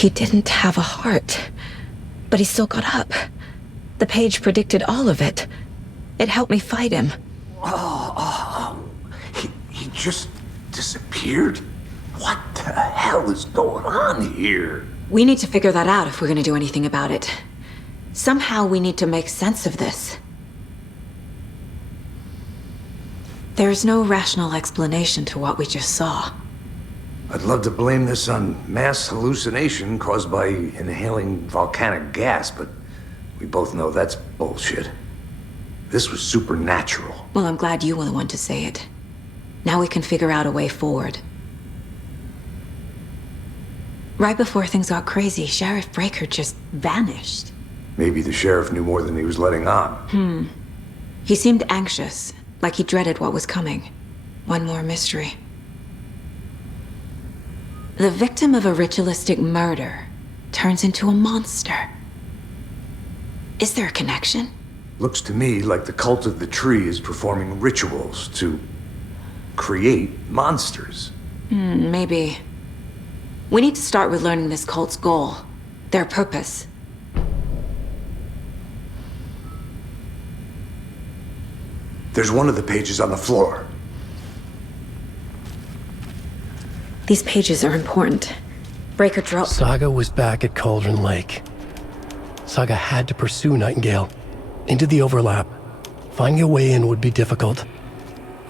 He didn't have a heart, but he still got up. The page predicted all of it. It helped me fight him. He just disappeared? What the hell is going on here? We need to figure that out if we're gonna do anything about it. Somehow we need to make sense of this. There's no rational explanation to what we just saw. I'd love to blame this on mass hallucination caused by inhaling volcanic gas, but we both know that's bullshit. This was supernatural. Well, I'm glad you were the one to say it. Now we can figure out a way forward. Right before things got crazy, Sheriff Breaker just vanished. Maybe the sheriff knew more than he was letting on. He seemed anxious, like he dreaded what was coming. One more mystery. The victim of a ritualistic murder turns into a monster. Is there a connection? Looks to me like the cult of the tree is performing rituals to create monsters. Maybe. We need to start with learning this cult's goal, their purpose. There's one of the pages on the floor. These pages are important. Breaker dropped. Saga was back at Cauldron Lake. Saga had to pursue Nightingale into the overlap. Finding a way in would be difficult.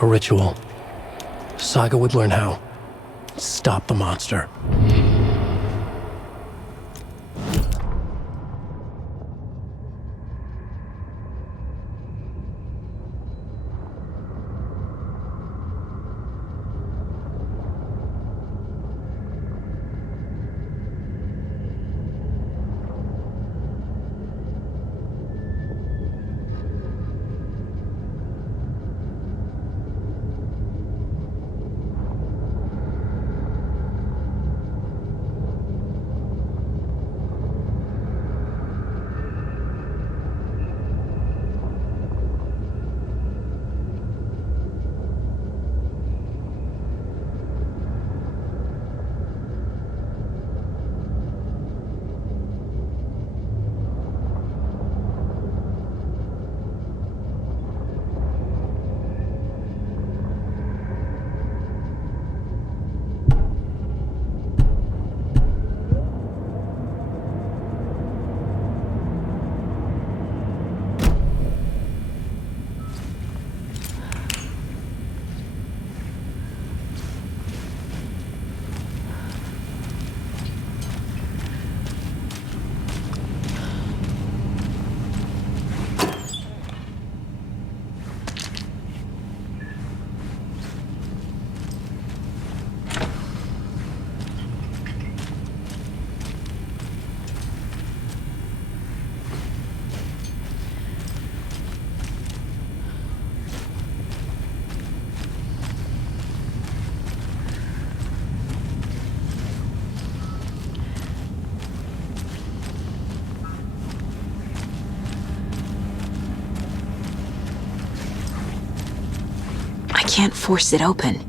A ritual. Saga would learn how. Stop the monster. I can't force it open.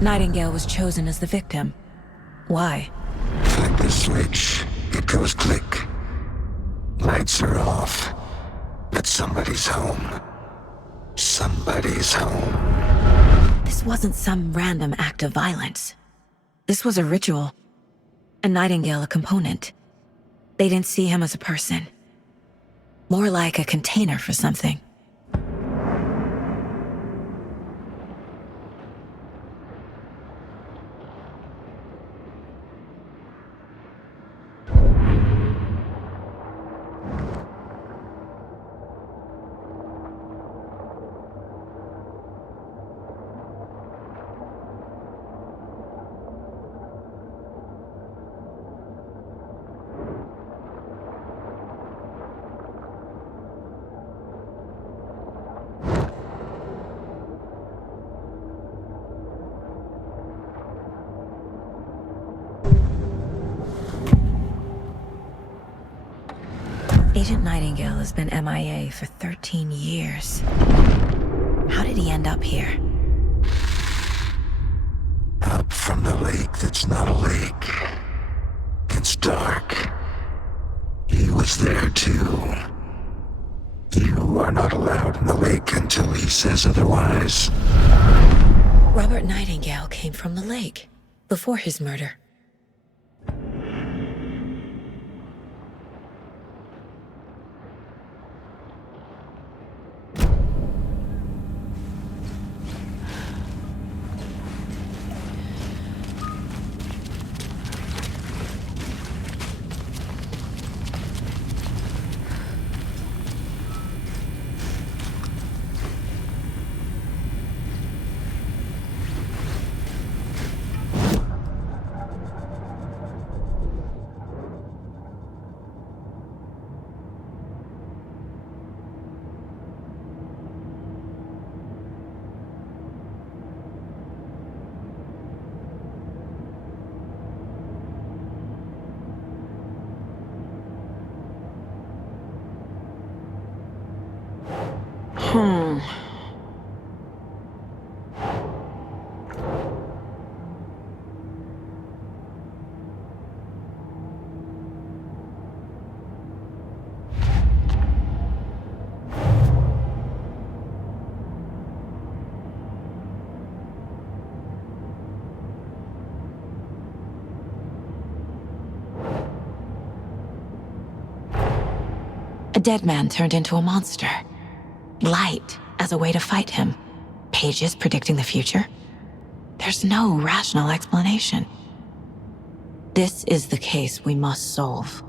Nightingale was chosen as the victim. Why? Flick the switch, it goes click. Lights are off. But somebody's home. Somebody's home. This wasn't some random act of violence. This was a ritual. And Nightingale a component. They didn't see him as a person. More like a container for something. Agent Nightingale has been MIA for 13 years. How did he end up here? Up from the lake that's not a lake. It's dark. He was there too. You are not allowed in the lake until he says otherwise. Robert Nightingale came from the lake, before his murder. A dead man turned into a monster. Light as a way to fight him. Pages predicting the future. There's no rational explanation. This is the case we must solve.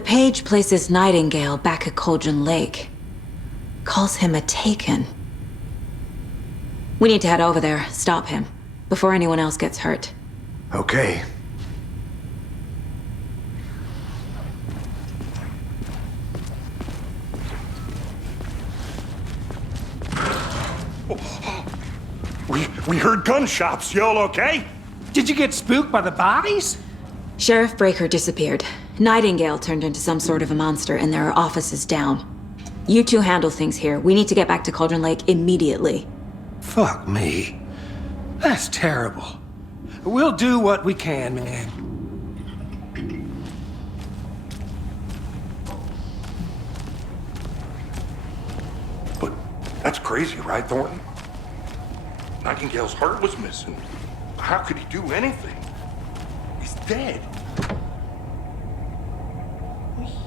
The page places Nightingale back at Cauldron Lake. Calls him a Taken. We need to head over there, stop him, before anyone else gets hurt. Okay. We heard gunshots. Y'all okay? Did you get spooked by the bodies? Sheriff Breaker disappeared. Nightingale turned into some sort of a monster, and there are offices down. You two handle things here. We need to get back to Cauldron Lake immediately. Fuck me. That's terrible. We'll do what we can, man. But that's crazy, right, Thornton? Nightingale's heart was missing. How could he do anything? He's dead.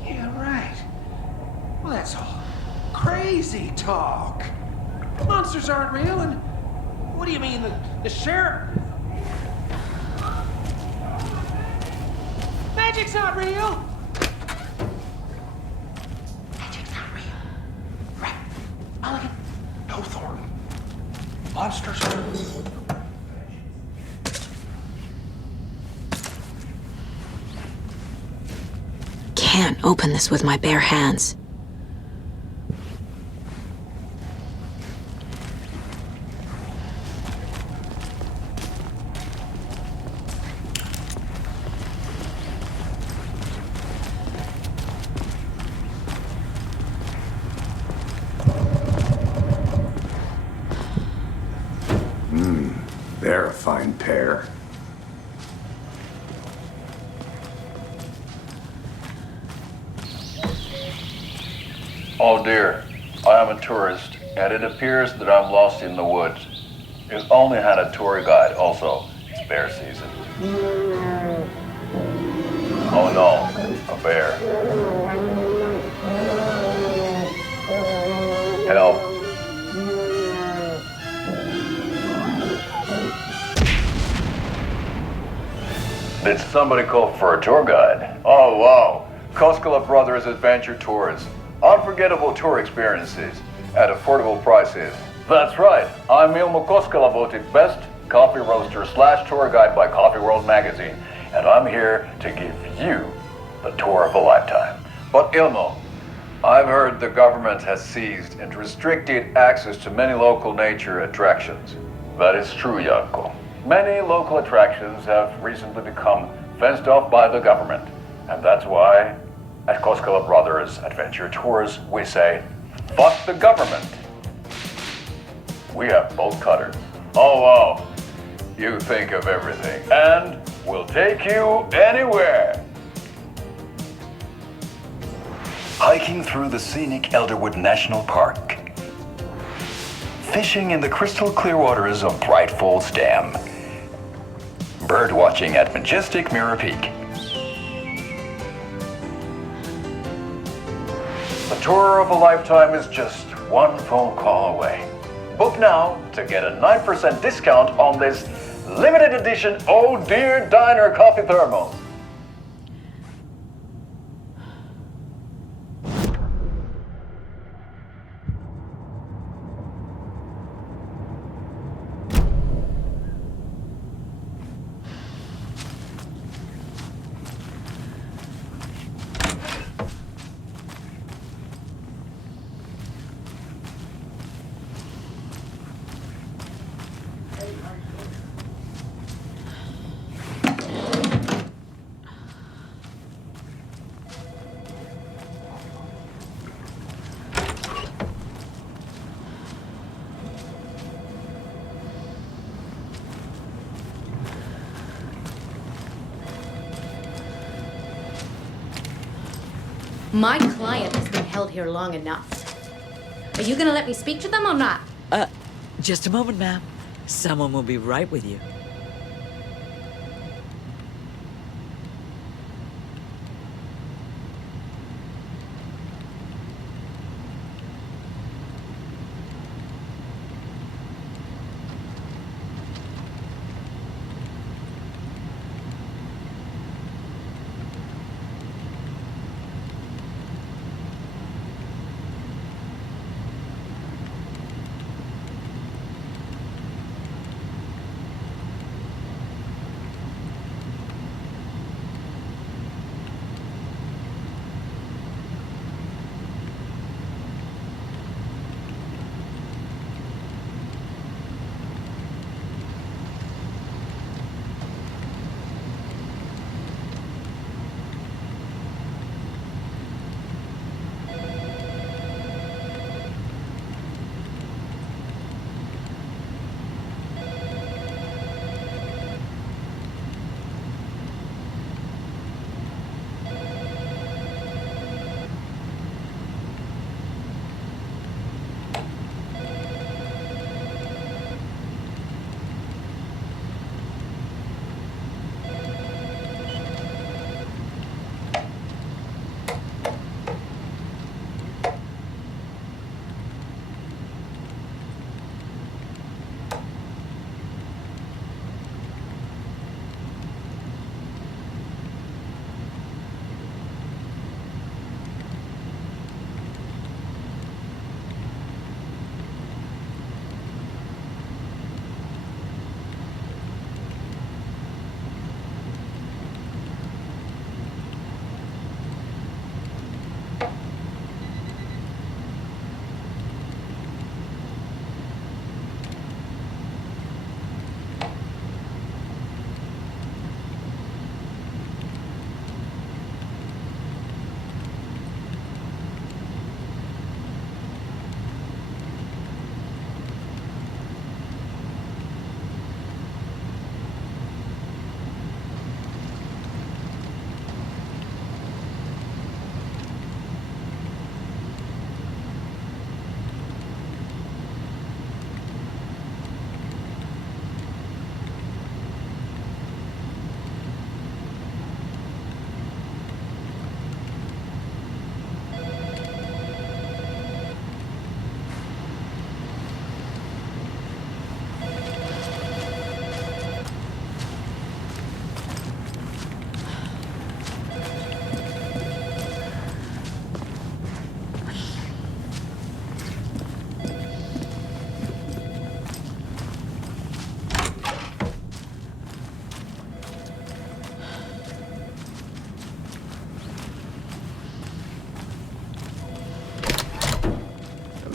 Yeah, right. Well, that's all crazy talk. Monsters aren't real, and what do you mean, the sheriff? Magic's not real! Magic's not real. Right. Mulligan. No, Thornton. Monsters are... Can't open this with my bare hands. They're a fine pair. Oh dear, I am a tourist, and it appears that I'm lost in the woods. You've only had a tour guide, also. It's bear season. Oh no, a bear. Help. Did somebody call for a tour guide? Oh wow, Koskela Brothers Adventure Tours. Unforgettable tour experiences at affordable prices. That's right, I'm Ilmo Koskela, voted best coffee roaster / tour guide by Coffee World magazine, and I'm here to give you the tour of a lifetime. But Ilmo, I've heard the government has seized and restricted access to many local nature attractions. That is true, Janko. Many local attractions have recently become fenced off by the government, and that's why at Koskela Brothers Adventure Tours, we say, fuck the government. We have bolt cutters. Oh wow, you think of everything, and we'll take you anywhere. Hiking through the scenic Elderwood National Park. Fishing in the crystal clear waters of Bright Falls Dam. Bird watching at majestic Mirror Peak. The tour of a lifetime is just one phone call away. Book now to get a 9% discount on this limited edition Oh Dear Diner coffee thermos. My client has been held here long enough. Are you gonna let me speak to them or not? Just a moment, ma'am. Someone will be right with you.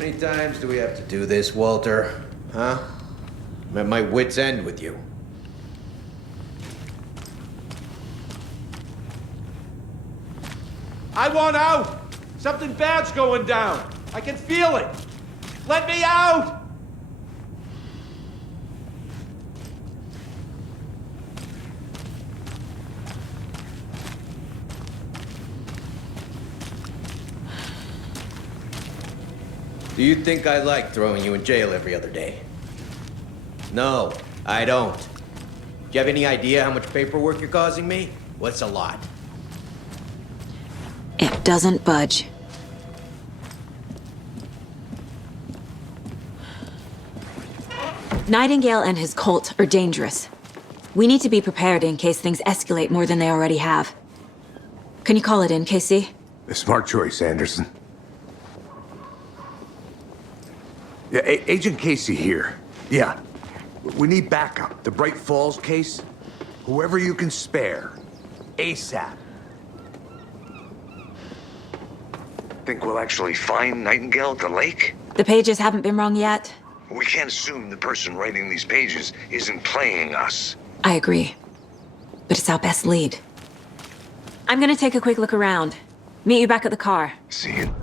many times do we have to do this, Walter? Huh? I'm at my wit's end with you. I want out! Something bad's going down! I can feel it! Let me out! Do you think I like throwing you in jail every other day? No, I don't. Do you have any idea how much paperwork you're causing me? What's a lot? It doesn't budge. Nightingale and his cult are dangerous. We need to be prepared in case things escalate more than they already have. Can you call it in, KC? A smart choice, Anderson. Yeah, Agent Casey here. Yeah. We need backup. The Bright Falls case? Whoever you can spare. ASAP. Think we'll actually find Nightingale at the lake? The pages haven't been wrong yet. We can't assume the person writing these pages isn't playing us. I agree. But it's our best lead. I'm gonna take a quick look around. Meet you back at the car. See you.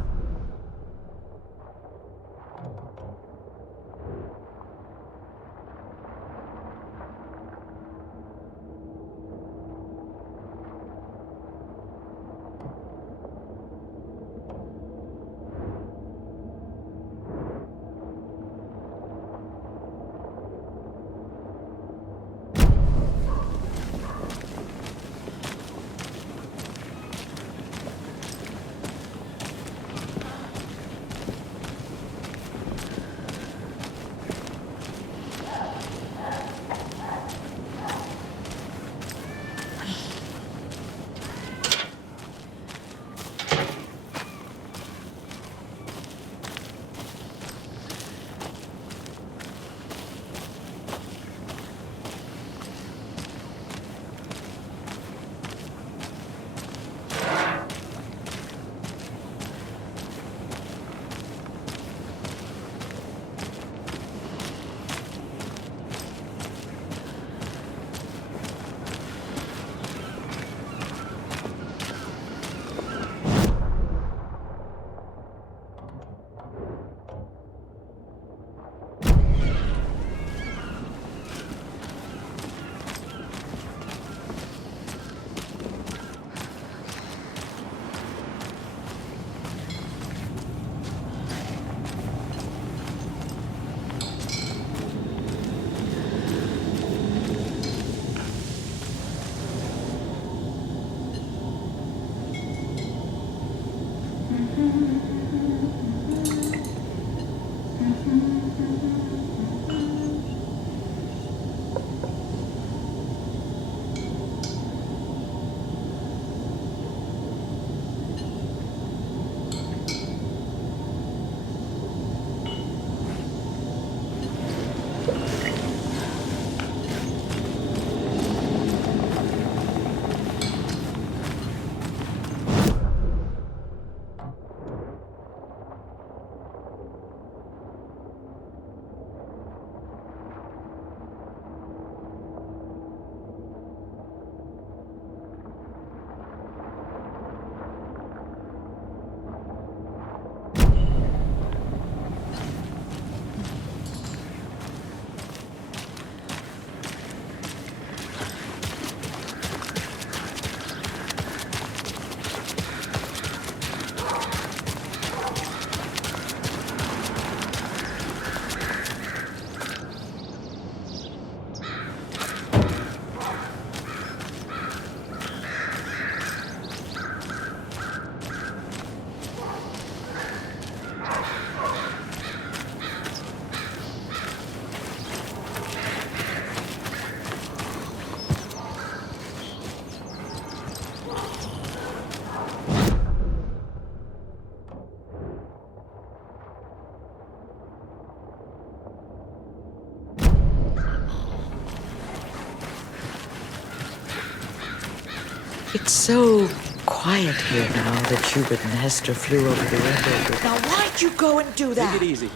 It's so quiet here now that you and Hester flew over the window. Now, why'd you go and do that? Take it easy.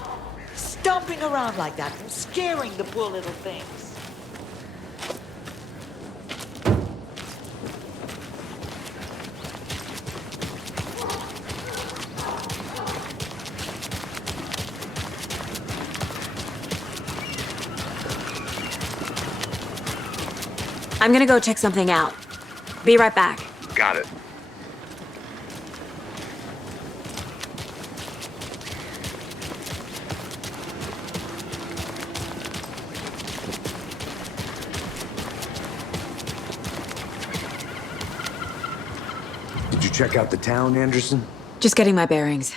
Stomping around like that and scaring the poor little things. I'm gonna go check something out. Be right back. Got it. Did you check out the town, Anderson? Just getting my bearings.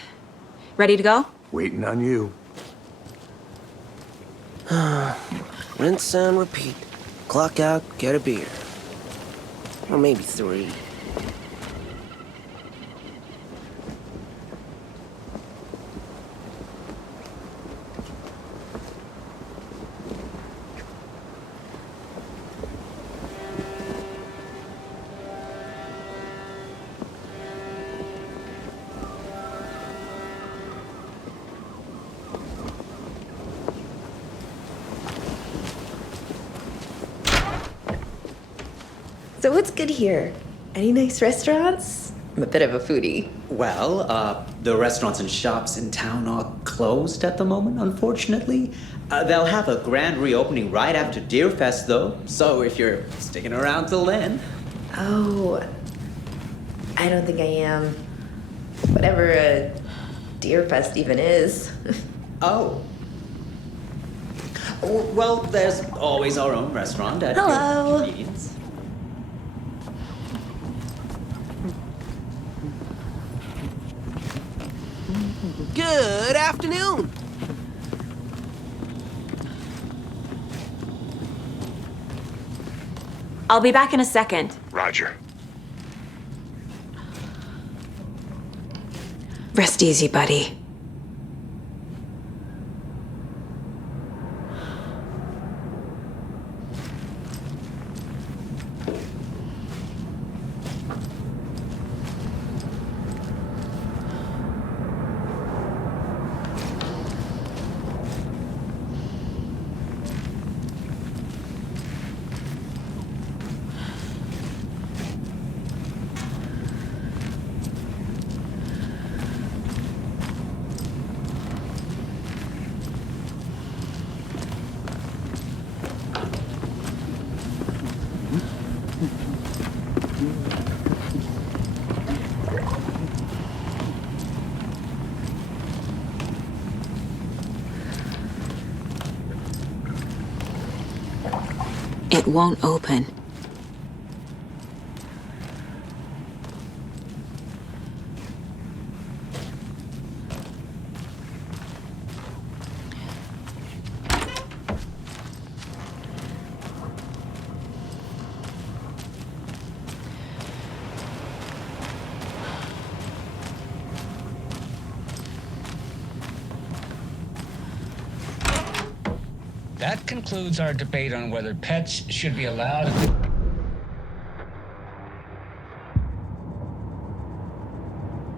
Ready to go? Waiting on you. Rinse and repeat. Clock out, get a beer. Or maybe 3. So what's good here? Any nice restaurants? I'm a bit of a foodie. Well, the restaurants and shops in town are closed at the moment, unfortunately. They'll have a grand reopening right after Deerfest, though. So if you're sticking around till then. Oh, I don't think I am. Whatever a Deerfest even is. Oh. Well, there's always our own restaurant at Hello. your convenience. Good afternoon. I'll be back in a second. Roger. Rest easy, buddy. It won't open. That concludes our debate on whether pets should be allowed at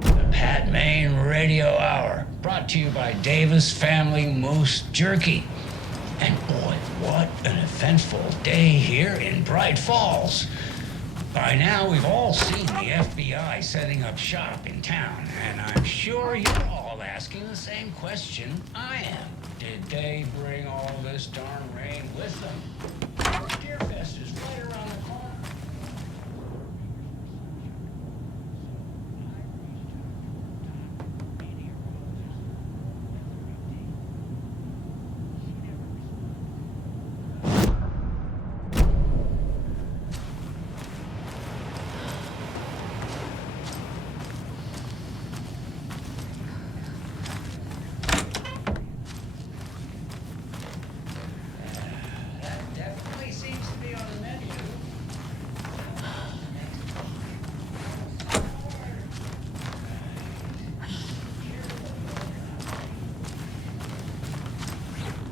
the Pat Maine Radio Hour, brought to you by Davis Family Moose Jerky. And boy, what an eventful day here in Bright Falls. By now, we've all seen the FBI setting up shop in town, and I'm sure you're all asking the same question I am. Did they bring all this darn rain with them? Deerfest is right around the corner.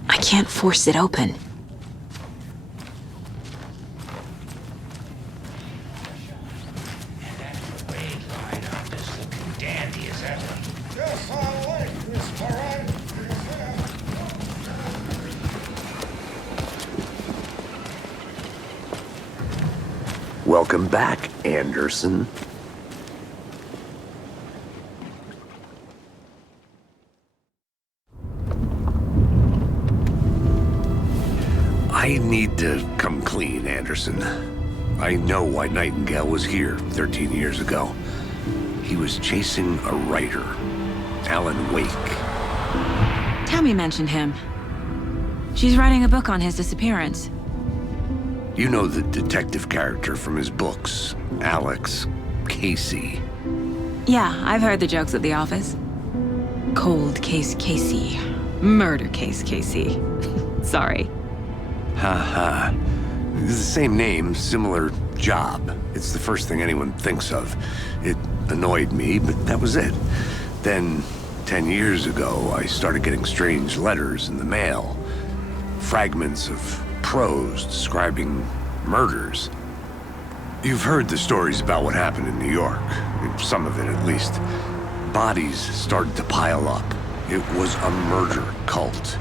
I can't force it open. And that's the way Welcome back, Anderson. I need to come clean, Anderson. I know why Nightingale was here 13 years ago. He was chasing a writer, Alan Wake. Tammy mentioned him. She's writing a book on his disappearance. You know the detective character from his books, Alex Casey. Yeah, I've heard the jokes at the office. Cold case Casey. Murder case Casey. Sorry. Ha. It's the same name, similar job. It's the first thing anyone thinks of. It annoyed me, but that was it. Then, 10 years ago, I started getting strange letters in the mail. Fragments of prose describing murders. You've heard the stories about what happened in New York. Some of it, at least. Bodies started to pile up. It was a murder cult.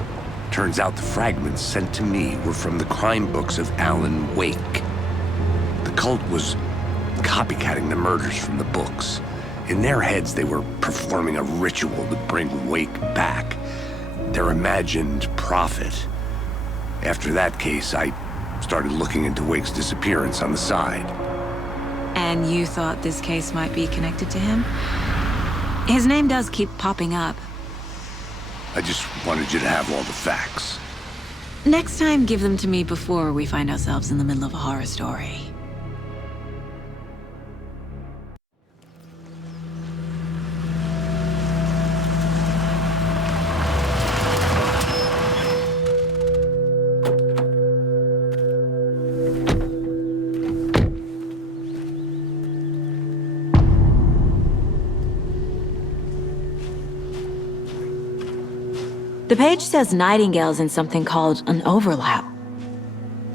Turns out the fragments sent to me were from the crime books of Alan Wake. The cult was copycatting the murders from the books. In their heads, they were performing a ritual to bring Wake back. Their imagined prophet. After that case, I started looking into Wake's disappearance on the side. And you thought this case might be connected to him? His name does keep popping up. I just wanted you to have all the facts. Next time, give them to me before we find ourselves in the middle of a horror story. The page says Nightingale's in something called an overlap.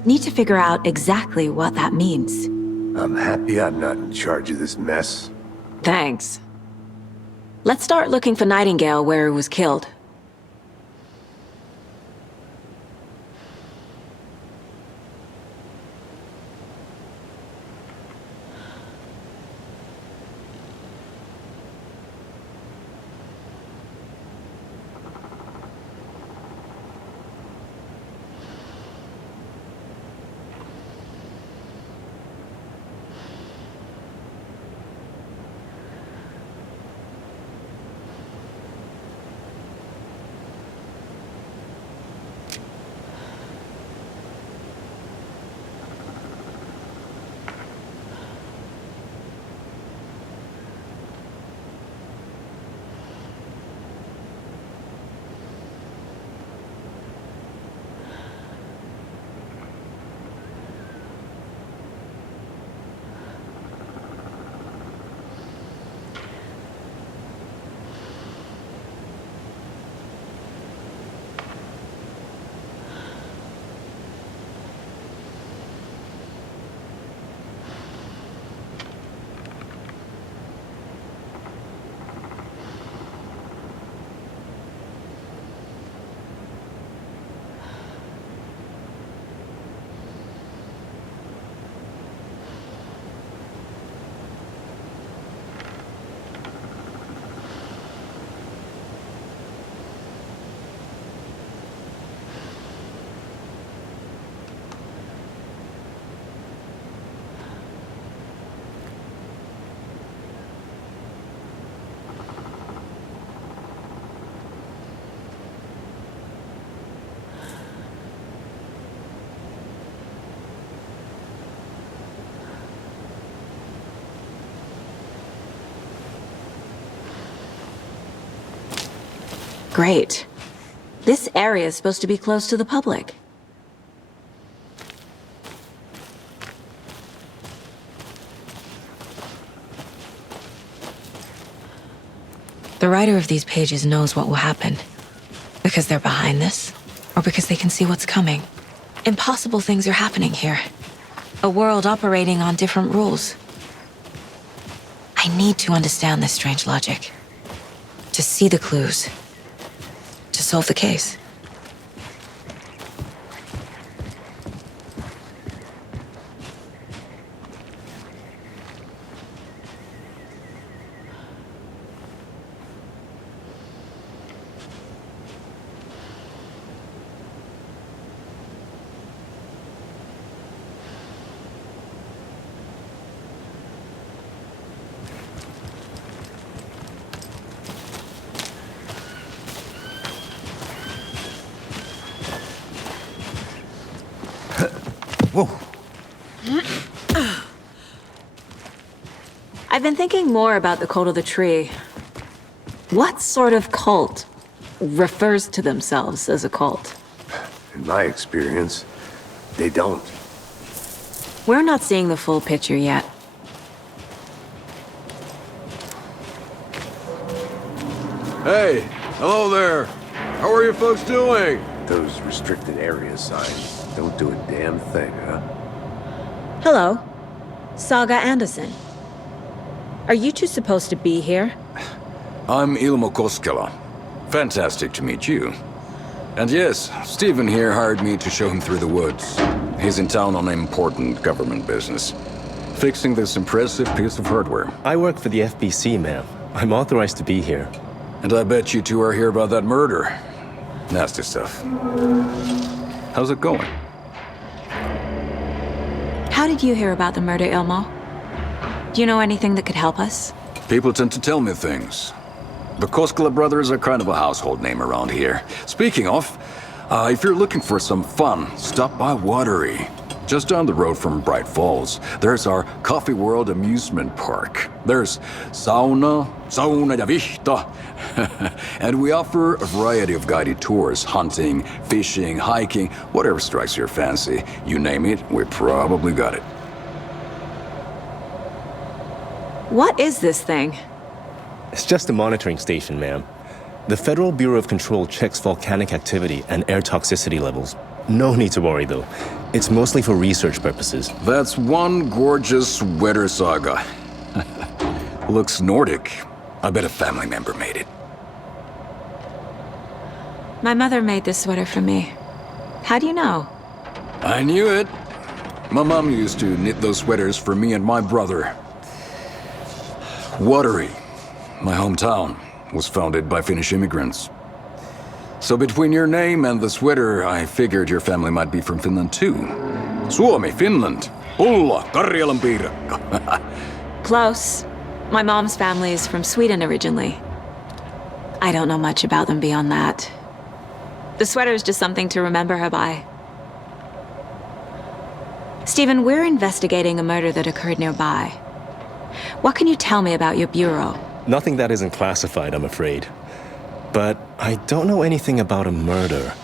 Need to figure out exactly what that means. I'm happy I'm not in charge of this mess. Thanks. Let's start looking for Nightingale where he was killed. Great. This area is supposed to be closed to the public. The writer of these pages knows what will happen. Because they're behind this, or because they can see what's coming. Impossible things are happening here. A world operating on different rules. I need to understand this strange logic. To see the clues. To solve the case. Whoa. I've been thinking more about the cult of the tree. What sort of cult refers to themselves as a cult? In my experience, they don't. We're not seeing the full picture yet. Hey, hello there. How are you folks doing? Those restricted area signs don't do a damn thing, huh? Hello. Saga Anderson. Are you two supposed to be here? I'm Ilmo Koskela. Fantastic to meet you. And yes, Stephen here hired me to show him through the woods. He's in town on important government business. Fixing this impressive piece of hardware. I work for the FBC, ma'am. I'm authorized to be here. And I bet you two are here about that murder. Nasty stuff. How's it going? How did you hear about the murder, Ilmo? Do you know anything that could help us? People tend to tell me things. The Koskela brothers are kind of a household name around here. Speaking of, if you're looking for some fun, stop by Watery. Just down the road from Bright Falls, there's our Coffee World amusement park. There's sauna ja vihta. And we offer a variety of guided tours, hunting, fishing, hiking, whatever strikes your fancy. You name it, we probably got it. What is this thing? It's just a monitoring station, ma'am. The Federal Bureau of Control checks volcanic activity and air toxicity levels. No need to worry, though. It's mostly for research purposes. That's one gorgeous sweater, Saga. Looks Nordic. I bet a family member made it. My mother made this sweater for me. How do you know? I knew it. My mom used to knit those sweaters for me and my brother. Watery, my hometown, was founded by Finnish immigrants. So between your name and the sweater, I figured your family might be from Finland too. Suomi, Finland. Ulla, Karjalan piirakka. Close. My mom's family is from Sweden originally. I don't know much about them beyond that. The sweater is just something to remember her by. Stephen, we're investigating a murder that occurred nearby. What can you tell me about your bureau? Nothing that isn't classified, I'm afraid. But I don't know anything about a murder.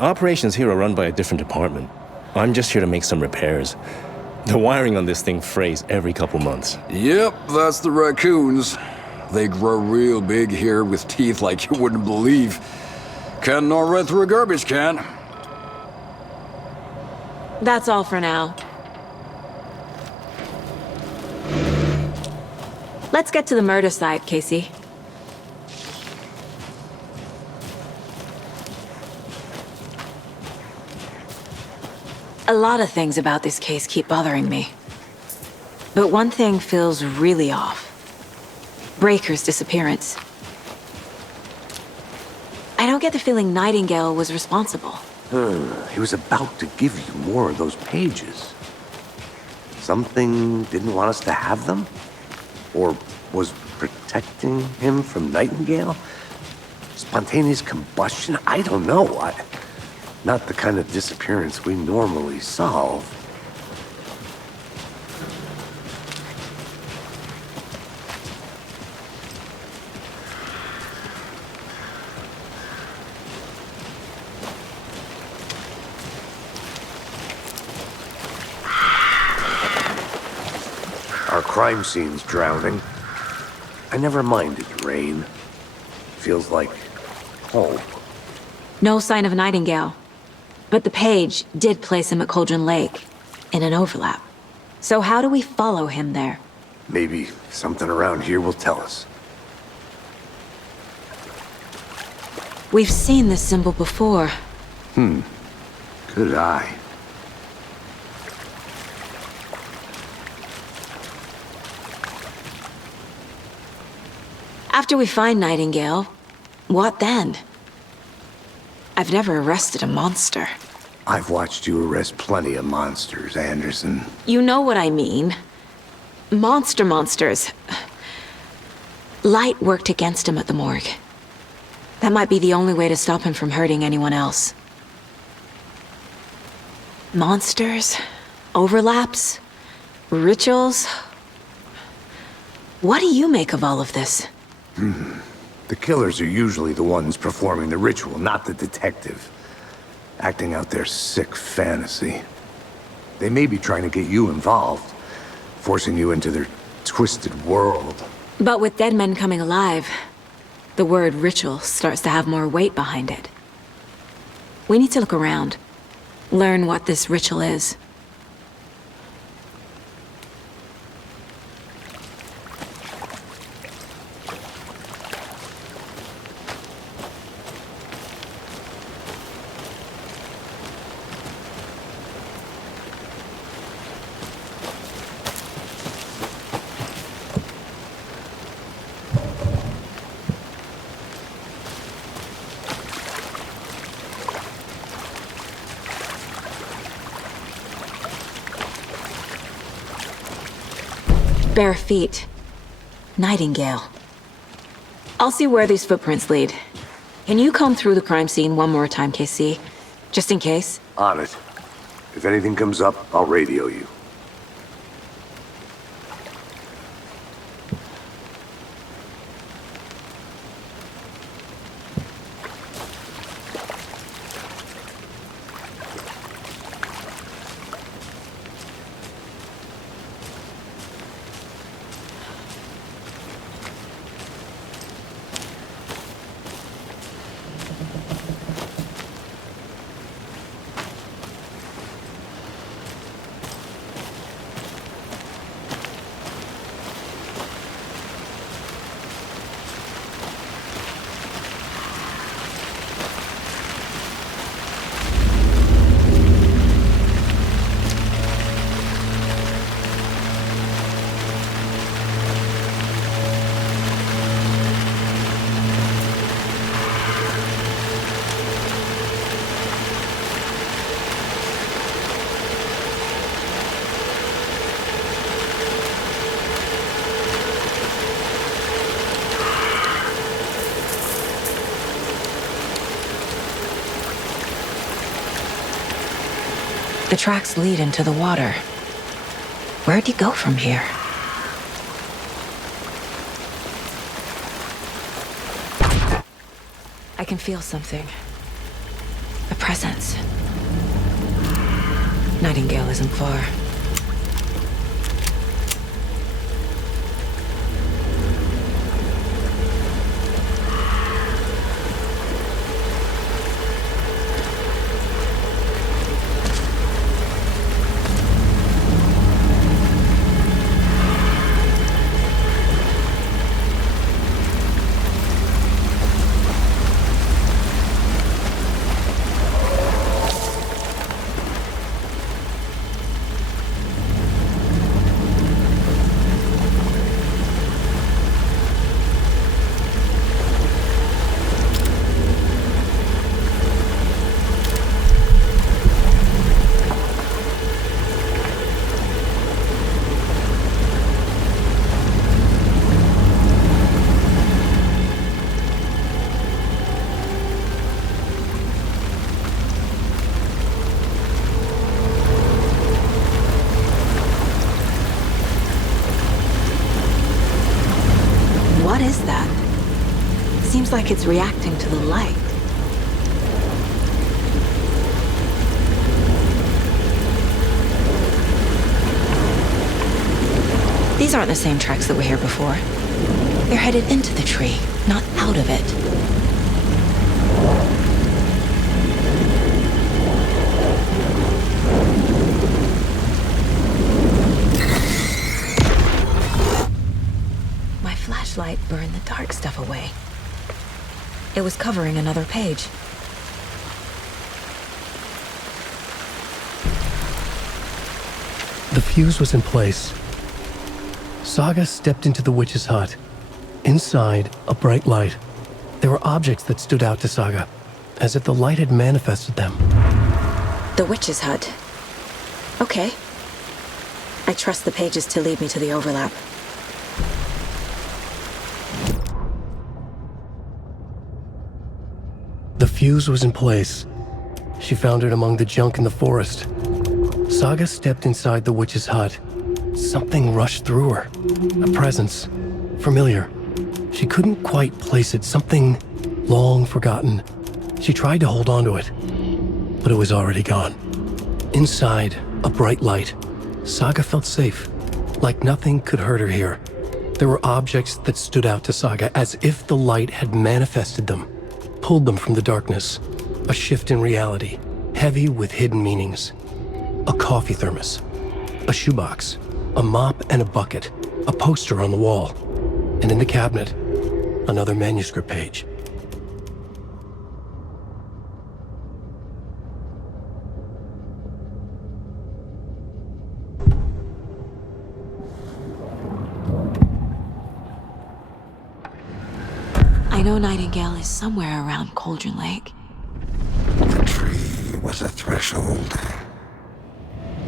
Operations here are run by a different department. I'm just here to make some repairs. The wiring on this thing frays every couple months. Yep, that's the raccoons. They grow real big here with teeth like you wouldn't believe. Can't gnaw right through a garbage can. That's all for now. Let's get to the murder site, Casey. A lot of things about this case keep bothering me. But one thing feels really off. Breaker's disappearance. I don't get the feeling Nightingale was responsible. He was about to give you more of those pages. Something didn't want us to have them? Or was protecting him from Nightingale? Spontaneous combustion? I don't know. Not the kind of disappearance we normally solve. Our crime scene's drowning. I never minded rain. Feels like home. No sign of Nightingale. But the page did place him at Cauldron Lake, in an overlap. So how do we follow him there? Maybe something around here will tell us. We've seen this symbol before. Good eye. After we find Nightingale, what then? I've never arrested a monster. I've watched you arrest plenty of monsters, Anderson. You know what I mean. Monsters. Light worked against him at the morgue. That might be the only way to stop him from hurting anyone else. Monsters, overlaps, rituals. What do you make of all of this? The killers are usually the ones performing the ritual, not the detective. Acting out their sick fantasy. They may be trying to get you involved, forcing you into their twisted world. But with dead men coming alive, the word ritual starts to have more weight behind it. We need to look around, learn what this ritual is. Bare feet. Nightingale. I'll see where these footprints lead. Can you comb through the crime scene one more time, KC? Just in case? On it. If anything comes up, I'll radio you. The tracks lead into the water. Where'd he go from here? I can feel something. A presence. Nightingale isn't far. What is that? Seems like it's reacting to the light. These aren't the same tracks that were here before. They're headed into the tree, not out of it. My flashlight burned the dark stuff away. It was covering another page. The fuse was in place. Saga stepped into the witch's hut. Inside, a bright light. There were objects that stood out to Saga, as if the light had manifested them. The witch's hut. Okay. I trust the pages to lead me to the overlap. The fuse was in place. She found it among the junk in the forest. Saga stepped inside the witch's hut. Something rushed through her. A presence. Familiar. She couldn't quite place it. Something long forgotten. She tried to hold on to it, but it was already gone. Inside, a bright light. Saga felt safe, like nothing could hurt her here. There were objects that stood out to Saga as if the light had manifested them, pulled them from the darkness. A shift in reality, heavy with hidden meanings. A coffee thermos, a shoebox, a mop and a bucket, a poster on the wall, and in the cabinet, another manuscript page. I know Nightingale is somewhere around Cauldron Lake. The tree was a threshold.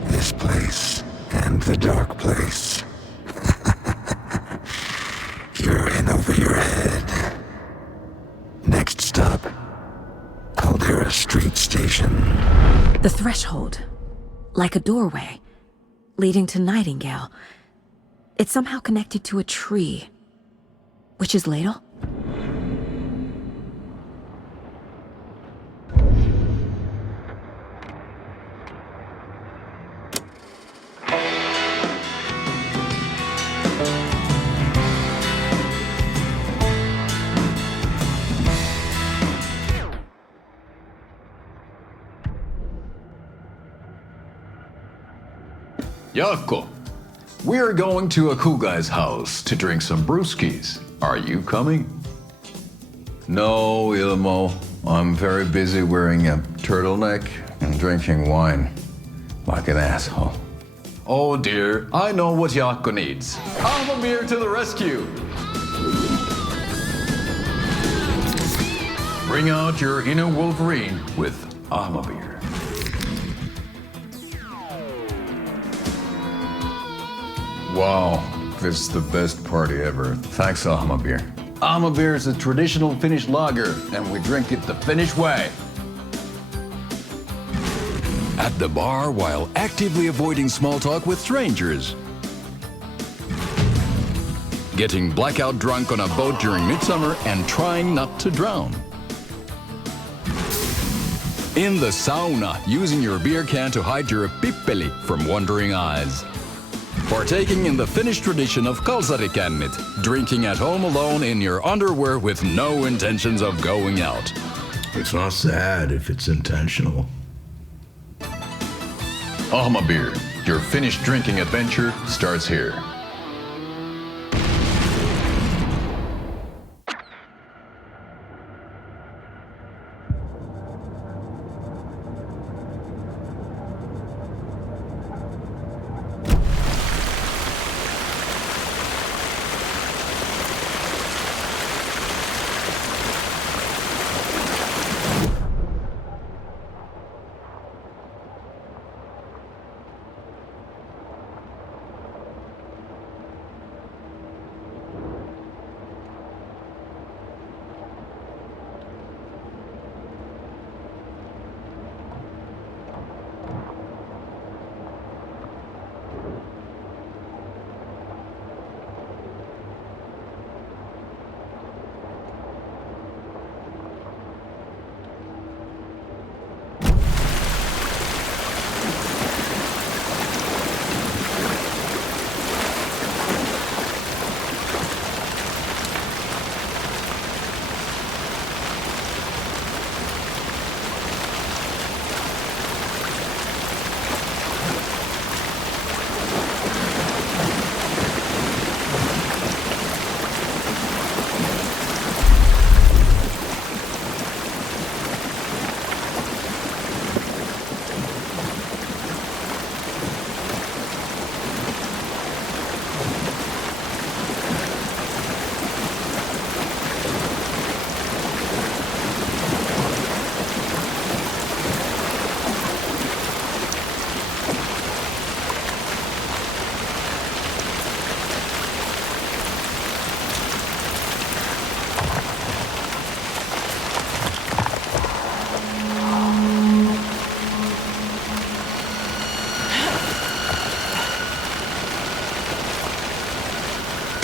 This place and the dark place. You're in over your head. Next stop, Caldera Street Station. The threshold. Like a doorway. Leading to Nightingale. It's somehow connected to a tree. Witch's ladle? Jaakko, we're going to a cool guy's house to drink some brewskis. Are you coming? No, Ilmo. I'm very busy wearing a turtleneck and drinking wine. Like an asshole. Oh dear, I know what Jaakko needs. I'm a beer to the rescue. Bring out your inner Wolverine with Beer. Wow, this is the best party ever. Thanks, Beer. Beer is a traditional Finnish lager, and we drink it the Finnish way. At the bar while actively avoiding small talk with strangers. Getting blackout drunk on a boat during midsummer and trying not to drown. In the sauna, using your beer can to hide your pippeli from wandering eyes. Partaking in the Finnish tradition of kalsarikännit, drinking at home alone in your underwear with no intentions of going out. It's not sad if it's intentional. Beer, your Finnish drinking adventure starts here.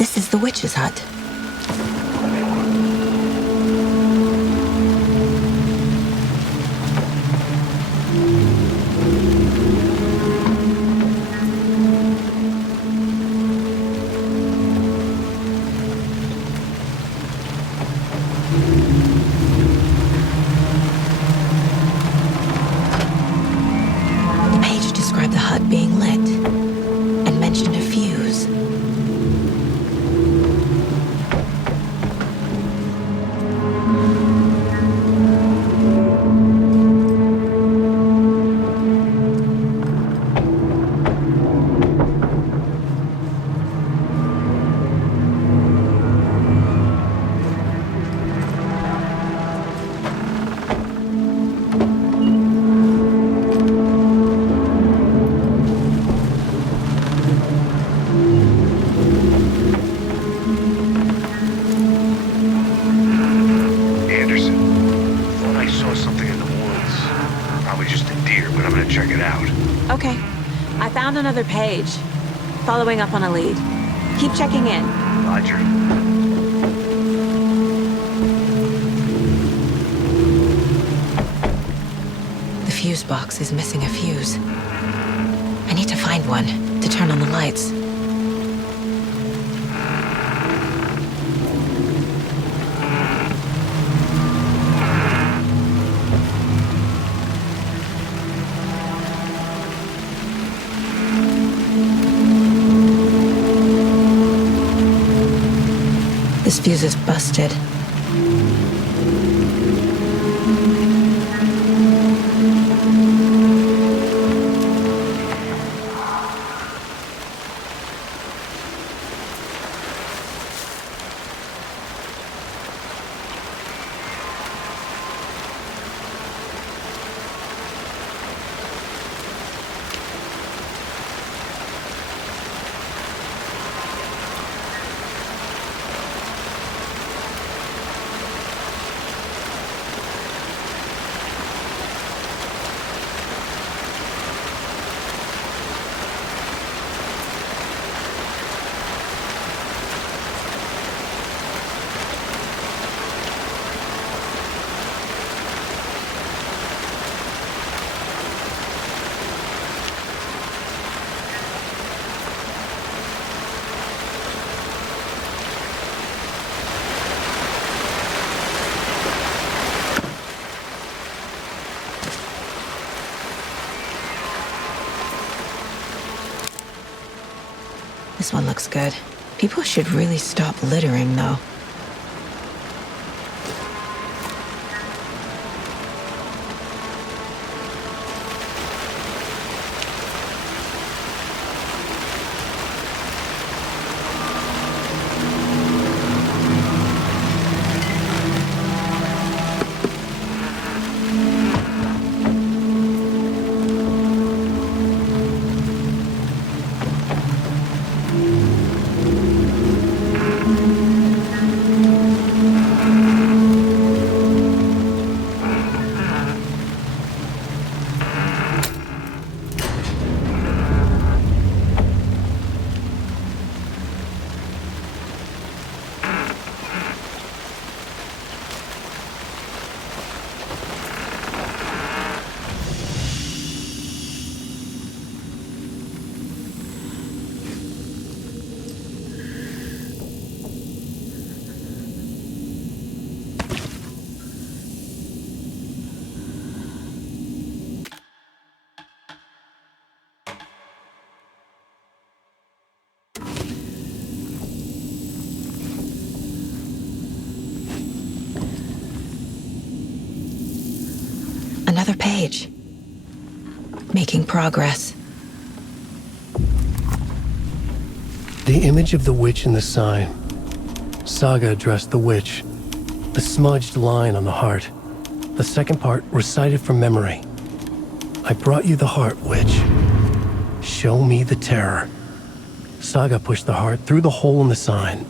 This is the witch's hut. The page described the hut being lit and mentioned a fuse. Anderson, thought I saw something in the woods. Probably just a deer, but I'm gonna check it out. Okay, I found another page. Following up on a lead. Keep checking in. Roger. The fuse box is missing a fuse. I need to find one to turn on the lights. This fuse is busted. This one looks good. People should really stop littering, though. Another page. Making progress. The image of the witch in the sign. Saga addressed the witch. The smudged line on the heart. The second part recited from memory. I brought you the heart, witch. Show me the terror. Saga pushed the heart through the hole in the sign.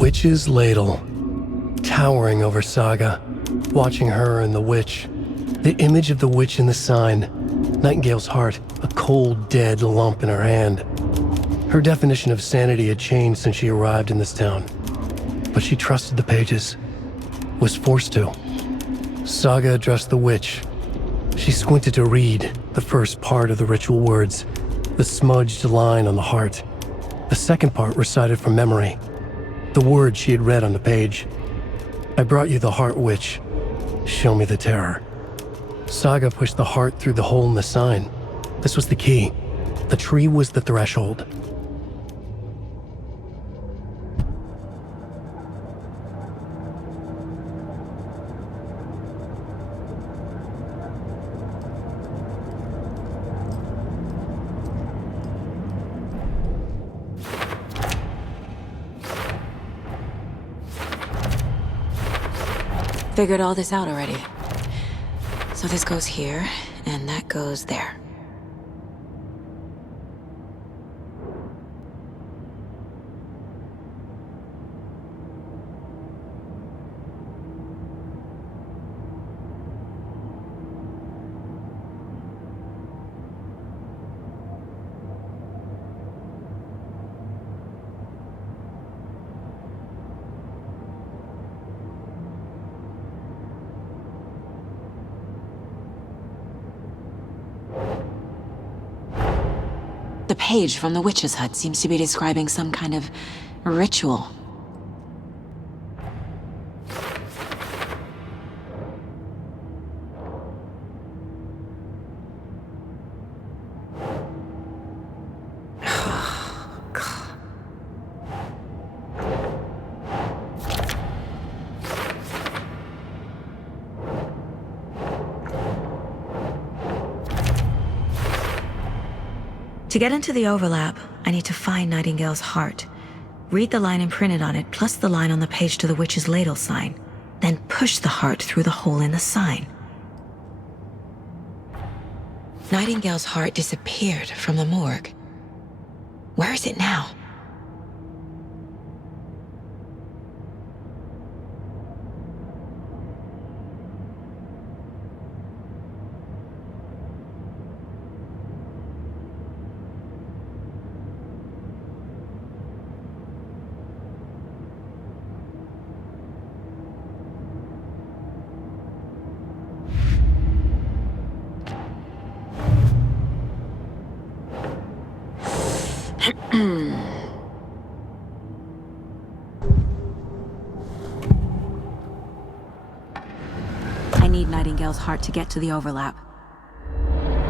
Witch's ladle, towering over Saga, Watching her and the witch, the image of the witch in the sign, Nightingale's heart, a cold, dead lump in her hand. Her definition of sanity had changed since she arrived in this town. But she trusted the pages, was forced to. Saga addressed the witch. She squinted to read the first part of the ritual words, the smudged line on the heart. The second part recited from memory, the words she had read on the page. I brought you the heart, witch. Show me the terror. Saga pushed the heart through the hole in the sign. This was the key. The tree was the threshold. Figured all this out already. So this goes here, and that goes there. The page from the witch's hut seems to be describing some kind of ritual. To get into the overlap, I need to find Nightingale's heart, read the line imprinted on it, plus the line on the page to the witch's ladle sign, then push the heart through the hole in the sign. Nightingale's heart disappeared from the morgue. Where is it now? I need Nightingale's heart to get to the overlap.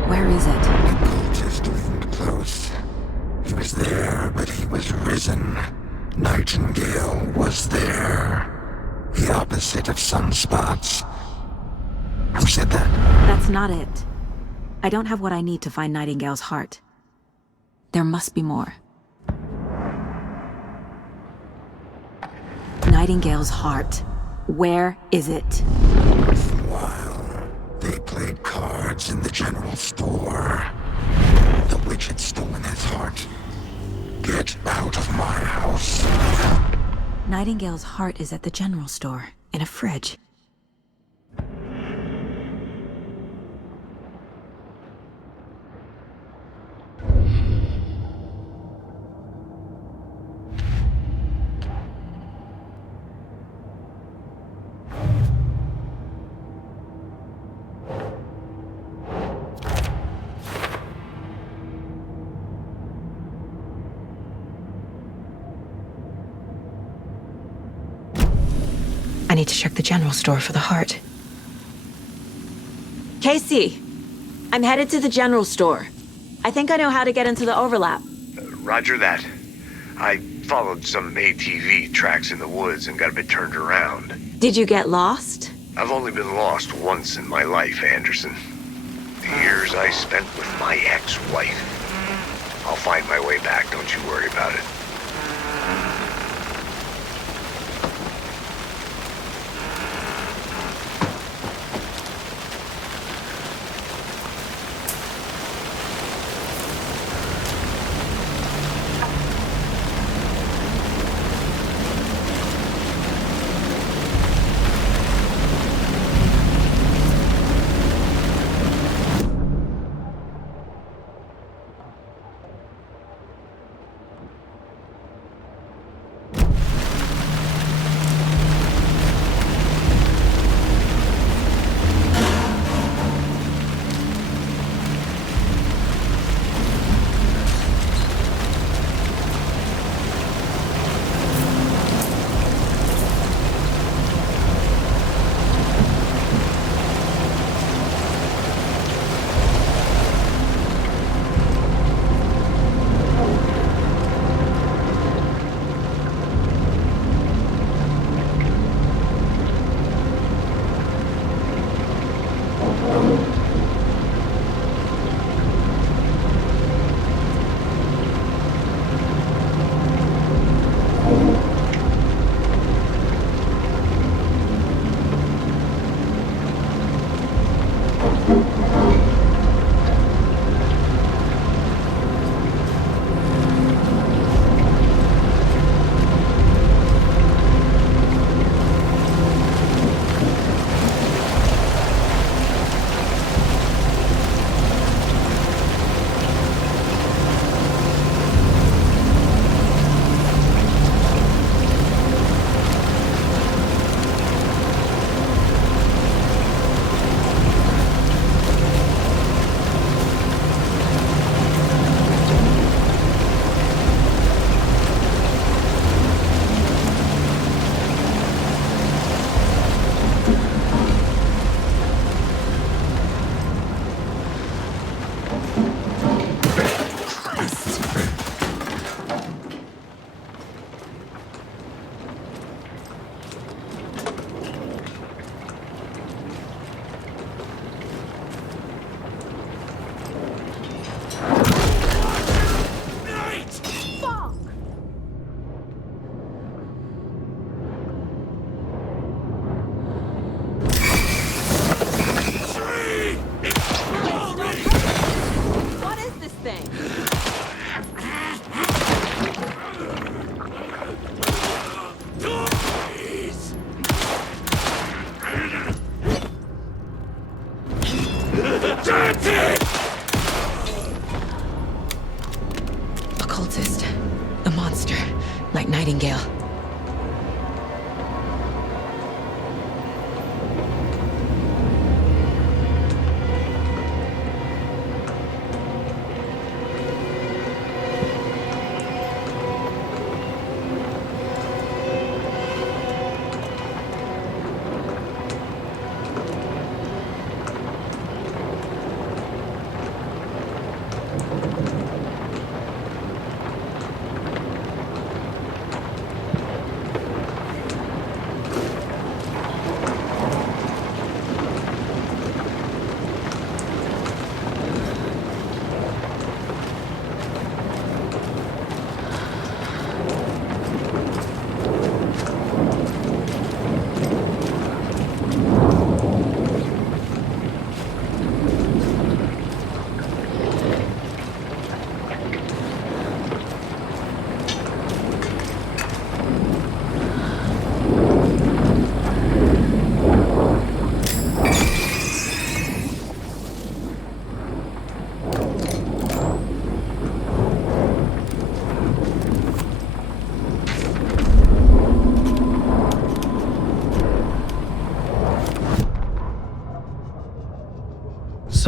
Where is it? The cultist leaned close. He was there, but he was risen. Nightingale was there. The opposite of sunspots. Who said that? That's not it. I don't have what I need to find Nightingale's heart. There must be more. Nightingale's heart. Where is it? For a while, they played cards in the general store. The witch had stolen his heart. Get out of my house. Nightingale's heart is at the general store, in a fridge. I need to check the general store for the heart. Casey! I'm headed to the general store. I think I know how to get into the overlap. Roger that. I followed some ATV tracks in the woods and got a bit turned around. Did you get lost? I've only been lost once in my life, Anderson. The years I spent with my ex-wife. I'll find my way back, don't you worry about it.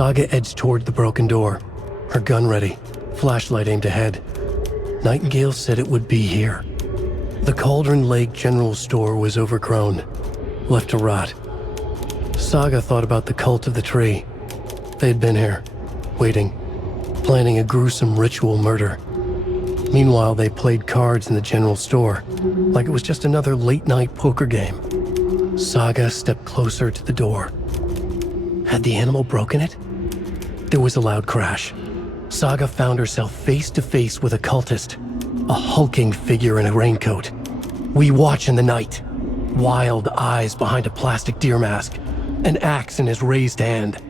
Saga edged toward the broken door, her gun ready, flashlight aimed ahead. Nightingale said it would be here. The Cauldron Lake General Store was overgrown, left to rot. Saga thought about the cult of the tree. They had been here, waiting, planning a gruesome ritual murder. Meanwhile, they played cards in the general store, like it was just another late-night poker game. Saga stepped closer to the door. Had the animal broken it? There was a loud crash. Saga found herself face to face with a cultist, a hulking figure in a raincoat. We watch in the night. Wild eyes behind a plastic deer mask, an axe in his raised hand.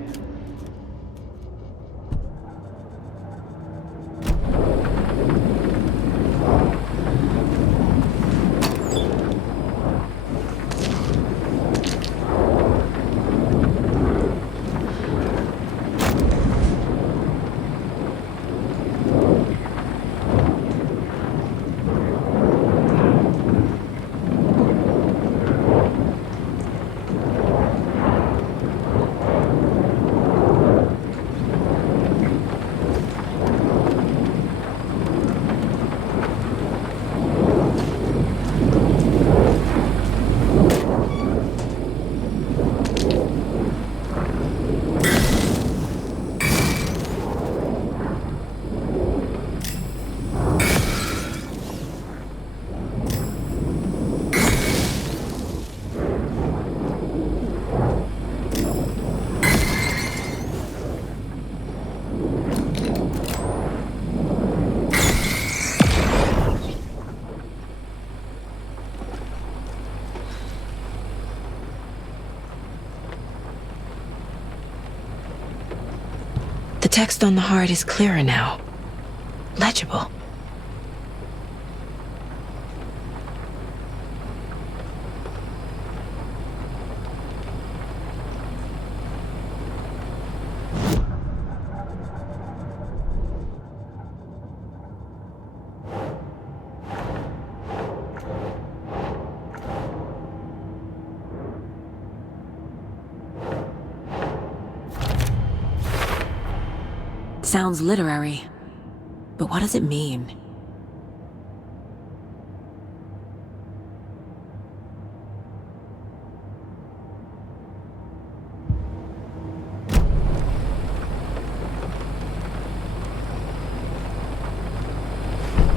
The text on the heart is clearer now. Legible. Sounds literary, but what does it mean?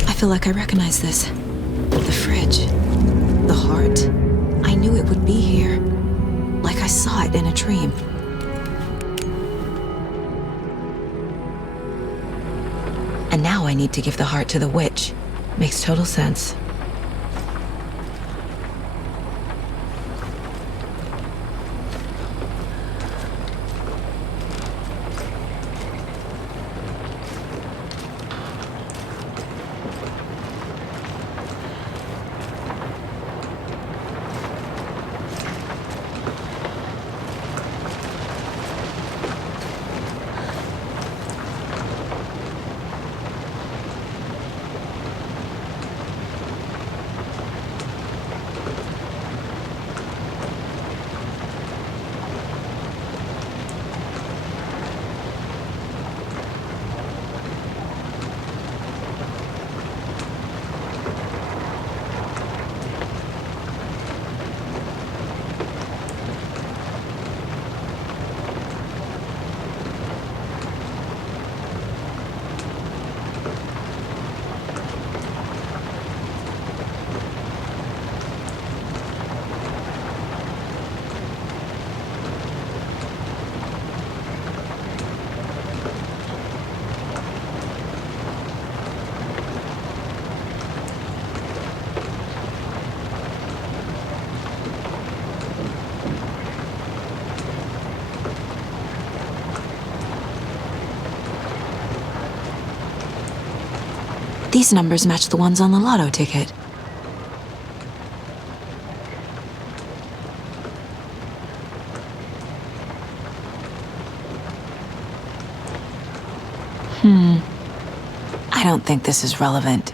I feel like I recognize this. The fridge. The heart. I knew it would be here. Like I saw it in a dream. And now I need to give the heart to the witch. Makes total sense. These numbers match the ones on the lotto ticket. I don't think this is relevant.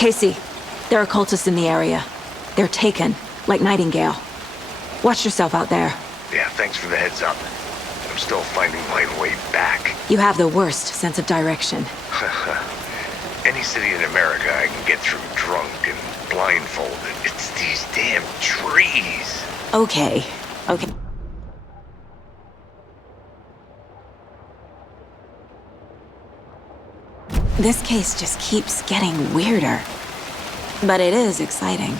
Casey, there are cultists in the area. They're taken, like Nightingale. Watch yourself out there. Yeah, thanks for the heads up. I'm still finding my way back. You have the worst sense of direction. Any city in America I can get through drunk and blindfolded. It's these damn trees. Okay. This case just keeps getting weirder. But it is exciting.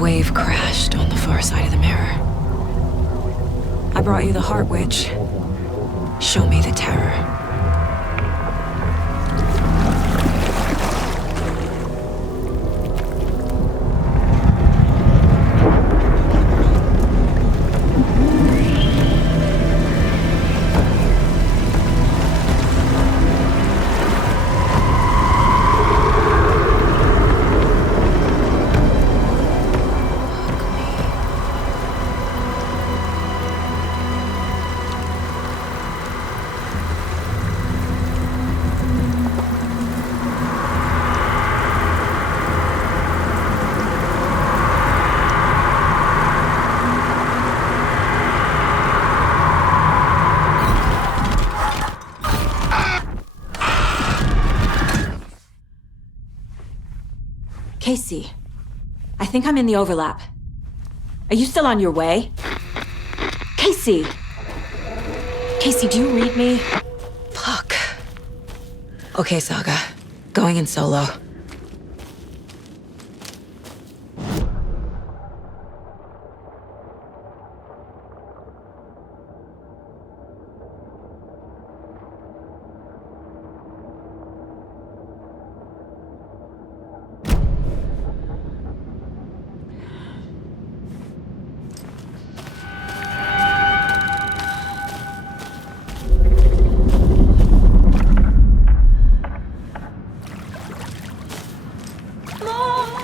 Wave crashed on the far side of the mirror. I brought you the Heart Witch. Show me the terror. Casey, I think I'm in the overlap. Are you still on your way? Casey! Casey, do you read me? Fuck. Okay, Saga. Going in solo.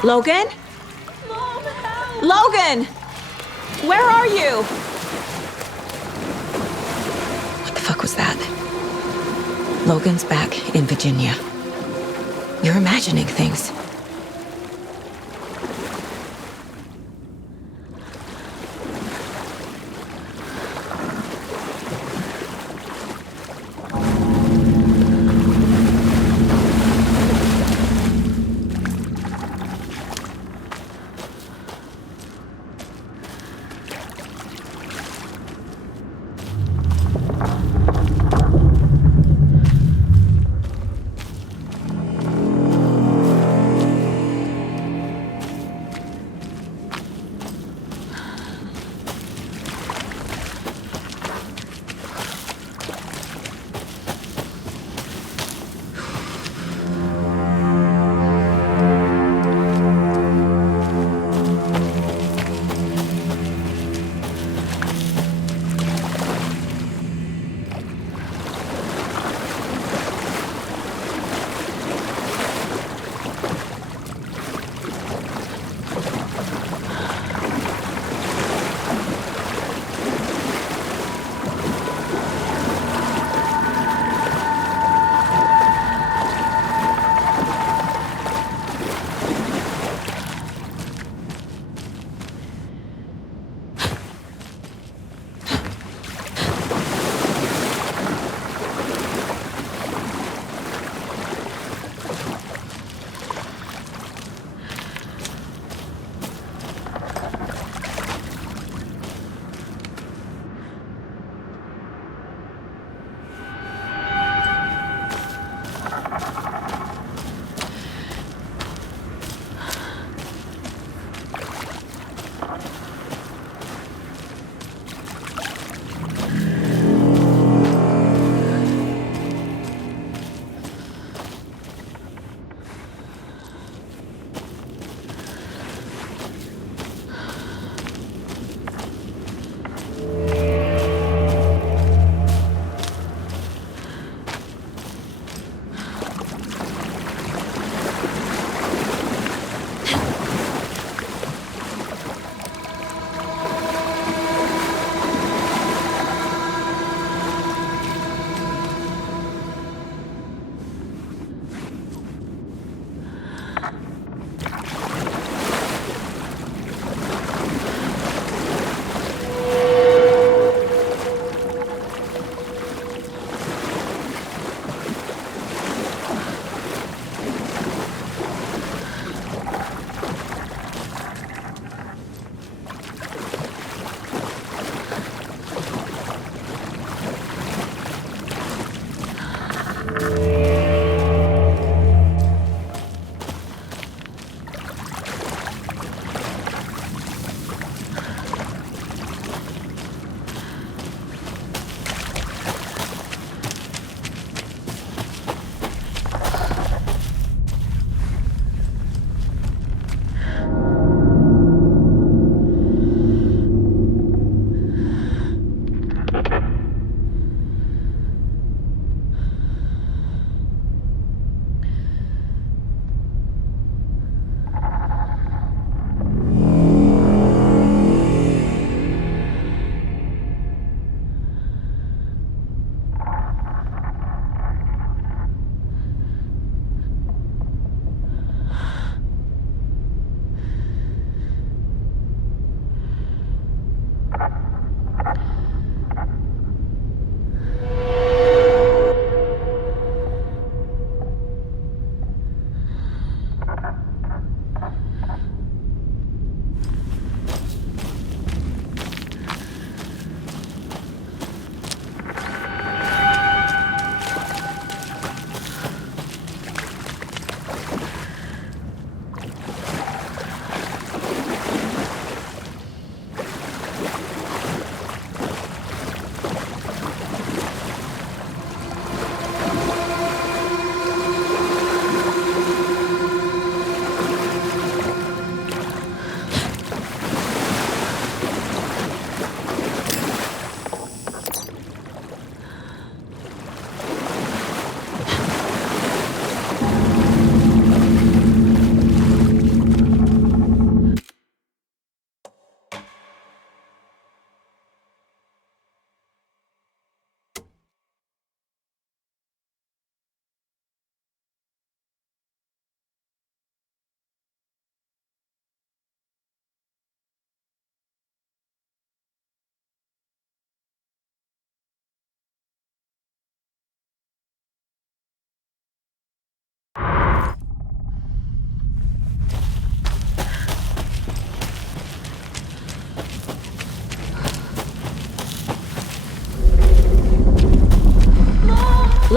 Logan? Mom, help! Logan! Where are you? What the fuck was that? Logan's back in Virginia. You're imagining things.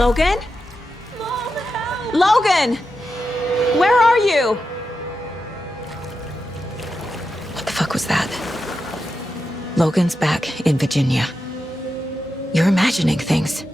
Logan? Mom, help! Logan! Where are you? What the fuck was that? Logan's back in Virginia. You're imagining things.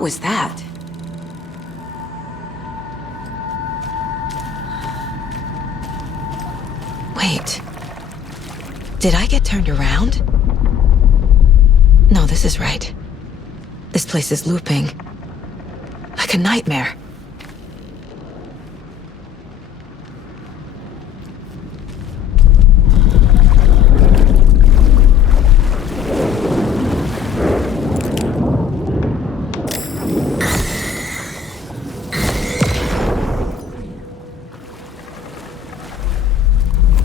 What was that? Wait. Did I get turned around? No, this is right. This place is looping. Like a nightmare.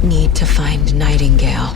Need to find Nightingale.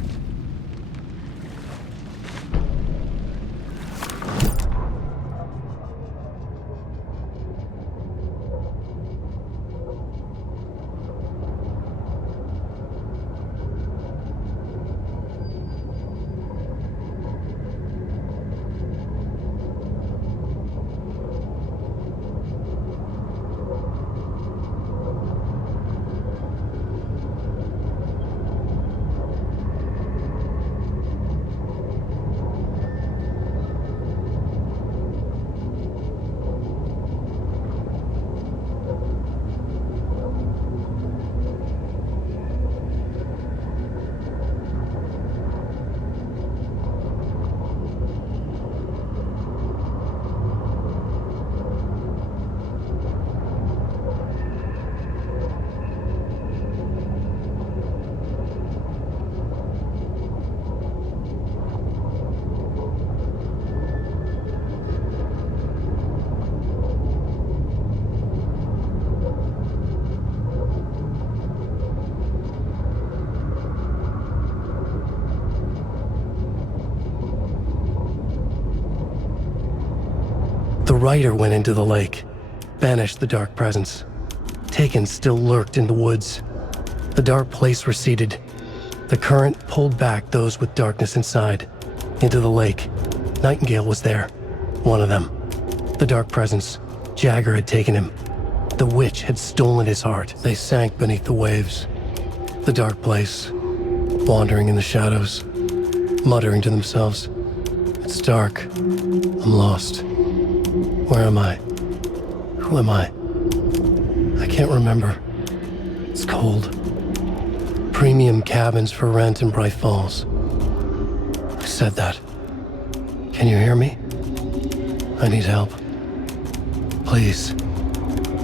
The rider went into the lake, banished the dark presence. Taken still lurked in the woods. The dark place receded. The current pulled back those with darkness inside, into the lake. Nightingale was there, one of them. The dark presence, Jagger had taken him. The witch had stolen his heart. They sank beneath the waves. The dark place, wandering in the shadows, muttering to themselves. It's dark. I'm lost. Where am I? Who am I? I can't remember. It's cold. Premium cabins for rent in Bright Falls. Who said that? Can you hear me? I need help. Please.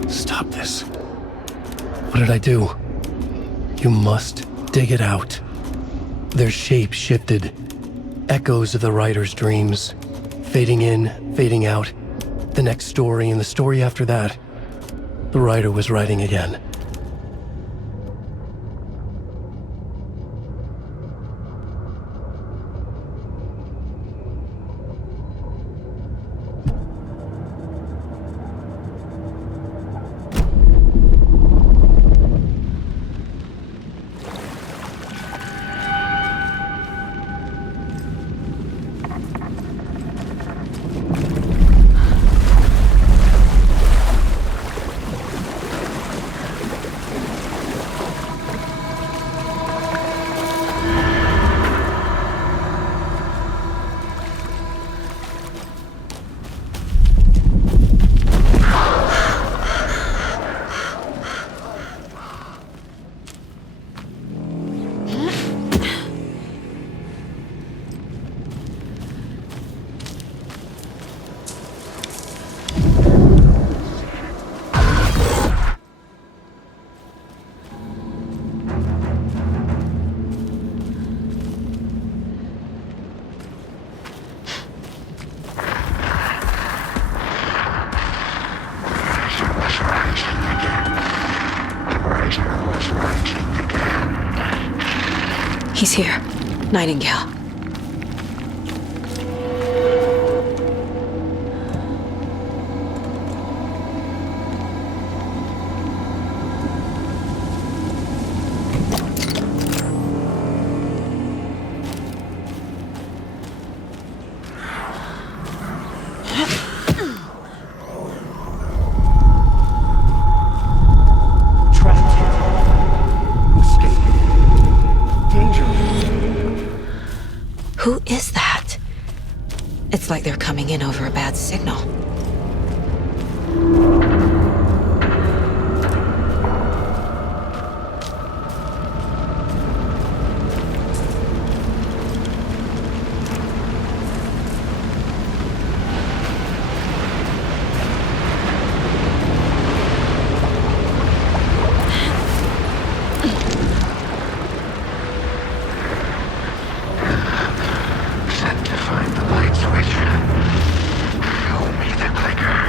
Stop this. What did I do? You must dig it out. Their shape shifted. Echoes of the writer's dreams. Fading in, fading out. The next story and the story after that. The writer was writing again. He's here. Nightingale. Who is that? It's like they're coming in over a bad signal. Set to find the light switch. Show me the clicker.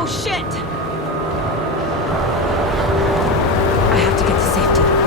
Oh, shit! I have to get to safety.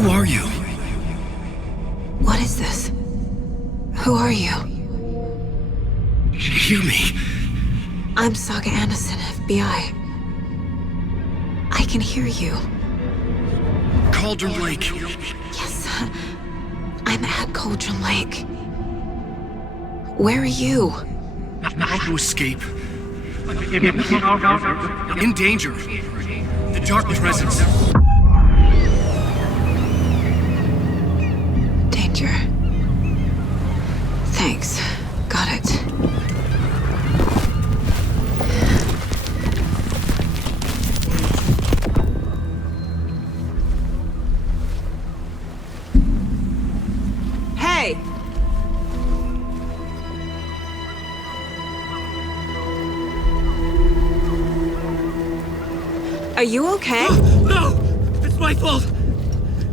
Who are you? What is this? Who are you? Hear me. I'm Saga Anderson, FBI. I can hear you. Cauldron Lake. Yes, I'm at Cauldron Lake. Where are you? How to escape. In danger. The dark presence. Danger. Thanks. Got it. Hey! Are you okay? No! It's my fault!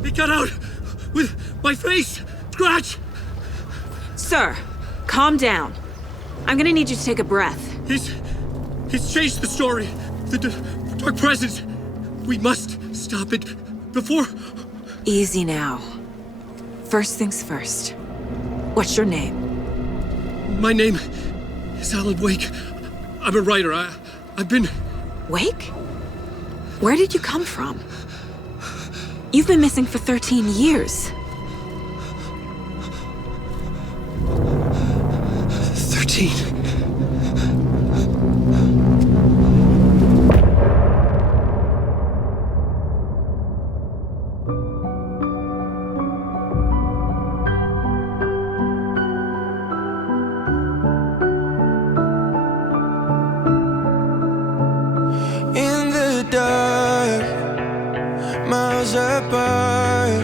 It got out with my face! Scratch! Sir, calm down. I'm gonna need you to take a breath. He's changed the story. The dark presence. We must stop it before... Easy now. First things first. What's your name? My name is Alan Wake. I'm a writer. I've been... Wake? Where did you come from? You've been missing for 13 years. 13. In the dark, miles apart,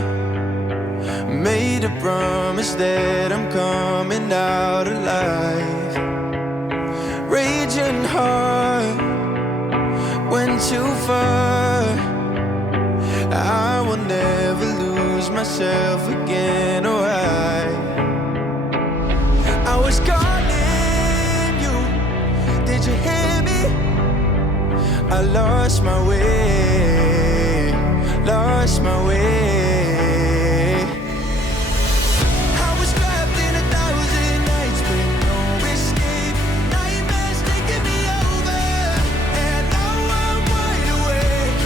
made a promise that I'm coming out alive. Raging heart went too far. I will never lose myself again, or I was calling you. Did you hear me? I lost my way, lost my way. I was trapped in 1,000 nights with no escape. Nightmares taking me over, and now I'm wide awake.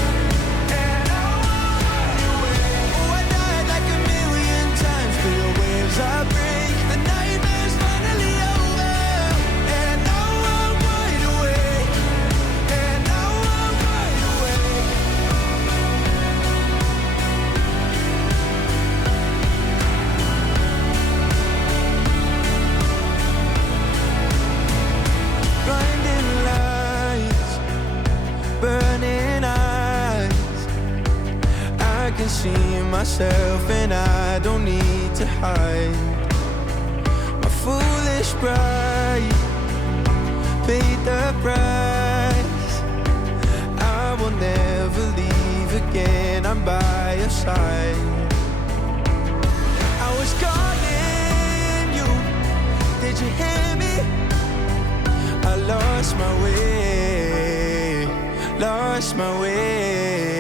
Oh, I died like 1,000,000 times for the waves I break. The nightmare's finally over, and now I'm wide awake. And now I'm wide awake. Blinding lights, burning eyes. I can see myself and I don't need to hide. My foolish pride paid the price. I will never leave again, I'm by your side. I was calling you, did you hear me? I lost my way, lost my way.